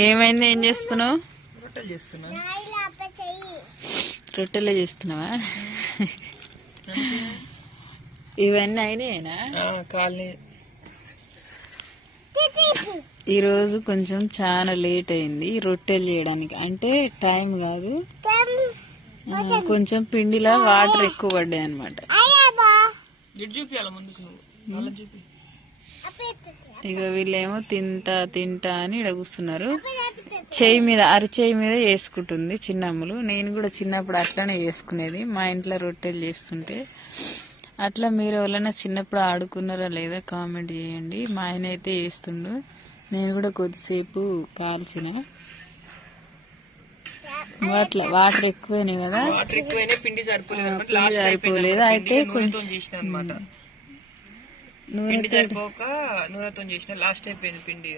ఏమైంది? ఏం చేస్తున్నావు? రొట్టెలు చేస్తున్నా. రొట్టెలే చేస్తున్నావా? ఇవన్నీ అయినాయేనా? కాలే. ఈరోజు కొంచెం చాలా లేట్ అయింది రొట్టెలు చేయడానికి. అంటే టైం కాదు, కొంచెం పిండిలో వాటర్ ఎక్కువ పడ్డాయి అనమాట. ఇక వీళ్ళేమో తింటా తింటా అని ఇక్కడ కూర్చున్నారు. చేయి మీద, అరిచేయి మీద వేసుకుంటుంది చిన్నమ్మలు. నేను కూడా చిన్నప్పుడు అట్లనే వేసుకునేది మా ఇంట్లో రొట్టెలు చేస్తుంటే. అట్లా మీరు ఎవరైనా చిన్నప్పుడు ఆడుకున్నారా లేదా కామెంట్ చేయండి. మా ఆయన అయితే వేస్తుండు, నేను కూడా కొద్దిసేపు కాల్చిన. అట్లా వాటర్ ఎక్కువైనాయి కదా, పిండి సరిపోలేదు. అయితే నూనెతో చేసిన లాస్ట్ అయిపోయింది పిండి.